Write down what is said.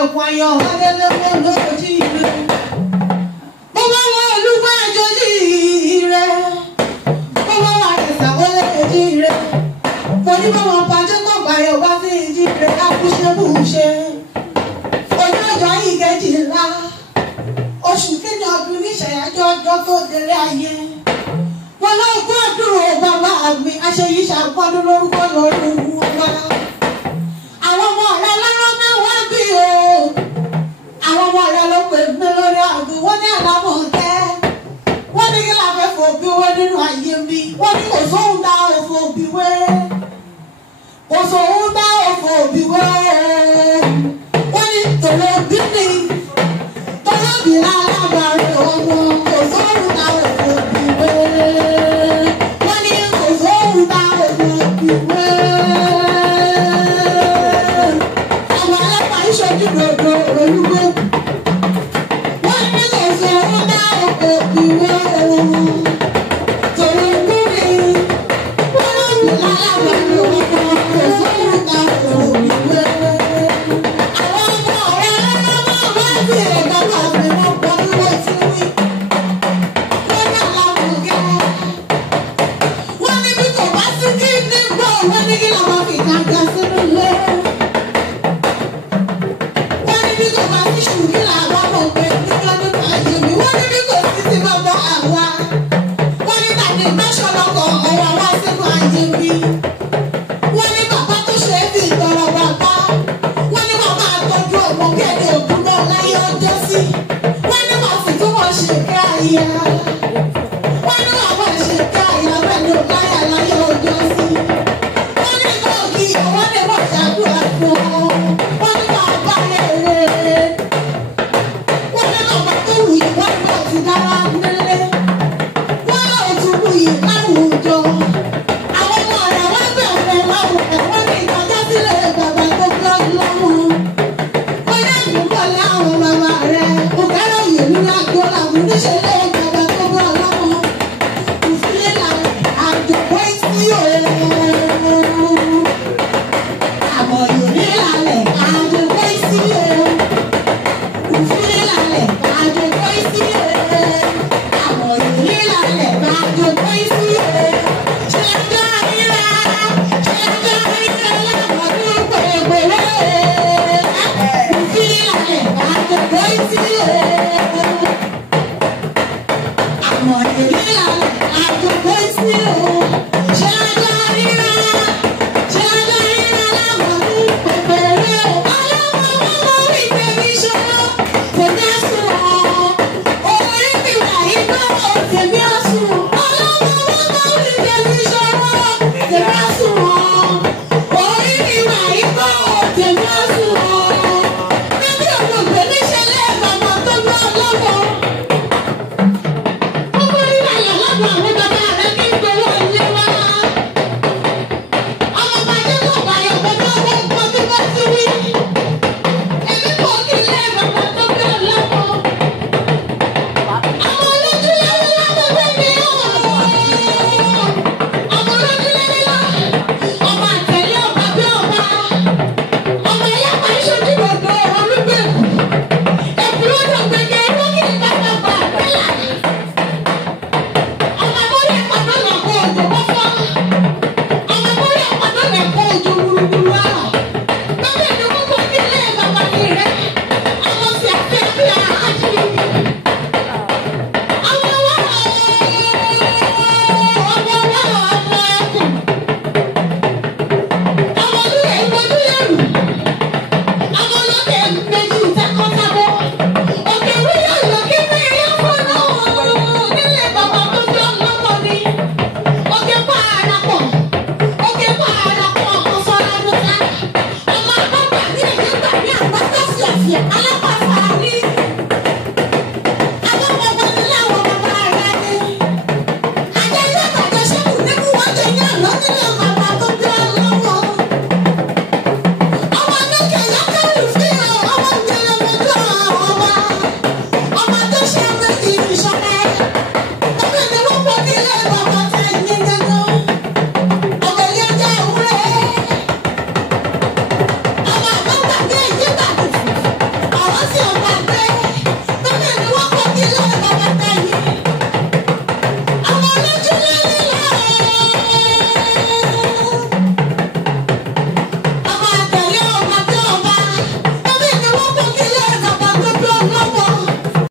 ilẹ̀kùn ayọ̀ adélẹ́wọ̀ lójì rẹ̀. Mo bá wọn olúwa àjọjì rẹ̀. Mo bá wọn àrẹ̀sà wọlé èjì rẹ̀. Mo ní bá wọn pàjẹ́ kọ̀ọ̀bà yọ̀ wá sí èjì rẹ̀ lákúṣẹ́bùṣe. Ọjọ́ ọjọ́ yìí kejìlá. Oṣù kínní ọdún níṣẹ̀yájọ́ ọjọ́ tó délé ayé. Wọ́n lọ gbọ́ dúró bàbá mi, aṣèyí ṣàpọ́dún lórúkọ lórí wa. Àwọn ọmọ rẹ̀ lọ́rọ́ mẹ́wàá bí o. Àwọn ọmọ rẹ̀ ló pè mí lórí àgbẹ̀, wọ́n ní àlámọ̀ tẹ́. Wọ́n ní kí láfẹ́ fòbí wé nínú ayé mi. Wọ́n ní kò sóhun dá òfò òbí wé. Kò sóhun dá òfò òbí wé. Wọ́n ní tòló bí mi. Tòló bí lálábàárẹ̀ ọmọ. Kò sóhun dá òfò òbí wé. Wọ́n ní kò sóhun dá òfò òbí wé. Ọmọ ẹlẹ́pàá ìṣojú dòdò olúgbó. Wọ́n ní kò sóhun dá òfò òbí wé. Tòló bí mi. Tòló bí lálábàárẹ̀ ọmọ. Kò sóhun dá òfò òbí wé. Àwọn ọmọ rẹ̀ lọ́wọ́ wá sí ẹ̀gbọ́n mi wọ́n pọ̀ níwò sí wí. Wọ́n ní àlámọ̀ gẹ́. Wọ́n ní bí kò bá sí kí ní gbọ́, wọ́n ní kí làwọn fi gàgà sínú ilé. Wọ́n ní bí kò bá sí ṣùgbọ́n kí làwọn mọ̀ pé nígbà nípa ayé mi. Wọ́n ní bí kò sí sí bàbá àwa. Wọ́n ní tàbí mẹ́sàn-án ọkọ̀ ọ̀rọ̀ wá sínú ayé mi. Wọ́n ní bàbá tó ṣe é fi ìtọ̀rọ̀ bàbá. Wọ́n ní màmá àtọ́jú ọmọ bí ẹni òkú náà láyé ọjọ́ sí. Wọ́n ní màá sì tún wọ́n ṣe ká ìyá. Wọ́n ní màá wọ́n ṣe ká ìyá pẹ̀lú láyà láyé ọjọ́ sí. Wọ́n ní kò kí àwọn ní wọ́n ṣàdúrà fún ọ. Wọ́n ní màá bá rere. Wọ́n ní màmá tó wù yìí wọ́n ní màá ti dára nílé. Wọ́n lọ tún wù yìí láwùjọ. Àwọn ọmọ rẹ̀ wọ́n bẹ̀rẹ̀ láwùjọ. Wọ́n ní ìtọ́jú sílẹ̀ bàbá tó gbọ́ lọ́wọ́. Wọ́n ní ìmúbọ̀lẹ̀ àwọn bàbá rẹ̀. Òkèrè òye ní àgbo làwọn oníṣẹ́lẹ̀ bàbá tó gbọ́ lọ́wọ́. Ìfilé là àjọ̀pọ̀ ìsí òye.